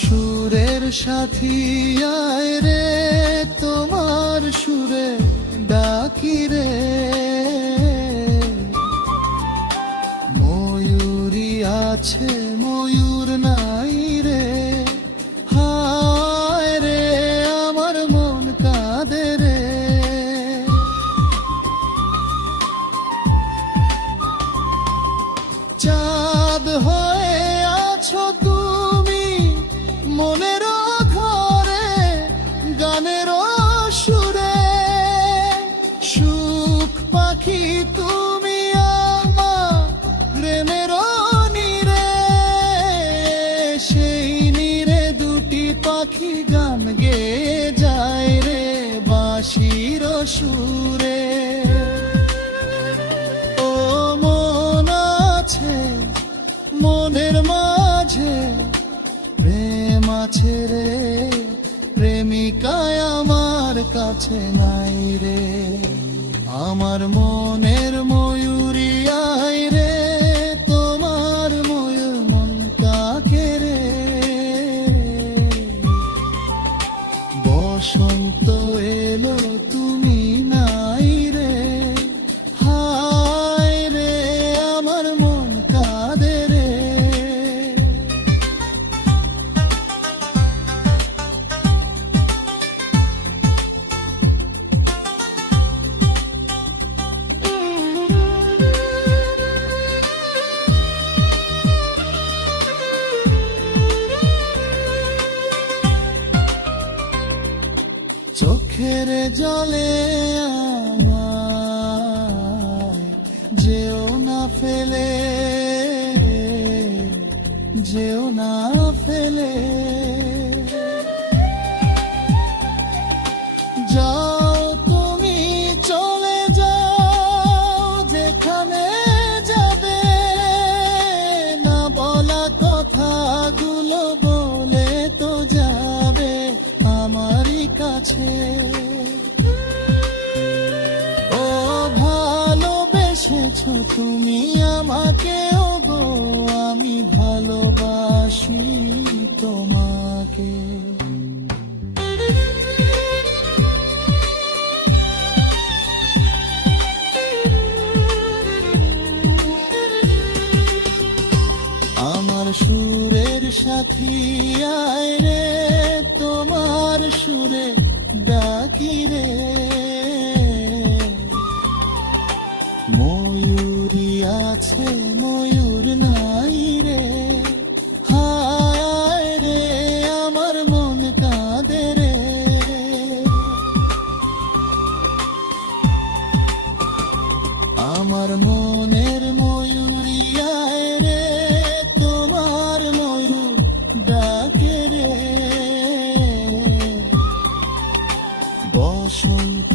সুরের সাথী আয় রে, তোমার সুরে ডাকি রে। ময়ূরী আছে ময়ূর নাই রে, হায় রে আমার মন কাঁদে রে। চাঁদ হয়ে আছো তুমি মনের ঘরে, গানের সুরে সুখ পাখি তুমি আমার প্রেমের নীরে। সেই নীরে দুটি পাখি গান গেয়ে যায় রে বাঁশির সুরে। ও মন আছে মনের মাঝে, প্রেম আছে রে, প্রেমিকায় আমার কাছে নাই রে। আমার মনের ময়ূরী আয় রে, তোমার ময়ূর মন কাকে রে। বসন্ত এলো তুমি নাই রে, হায় রে আমার মন কাঁদে রে। চোখের জলে আমায় যেও না ফেলে, যেও না ফেলে। যাও তুমি চলে যাও যেখানে যাবে, না বলা কথাগুলো বলে তো যাবে আমারই কাছে। ও ভালোবেসেছো তুমি আমাকে, ও গো আমি ভালোবাসি তোমাকে। আমার সুরের সাথী আয় রে, তোমার সুরে ডাকি রে। ময়ূরী আছে ময়ূর নাই রে, হায় রে আমার মন কাঁদে রে। আমার মনের ময়ূরী আয় রে, তোমার ময়ূর ডাকে রে। বসন্ত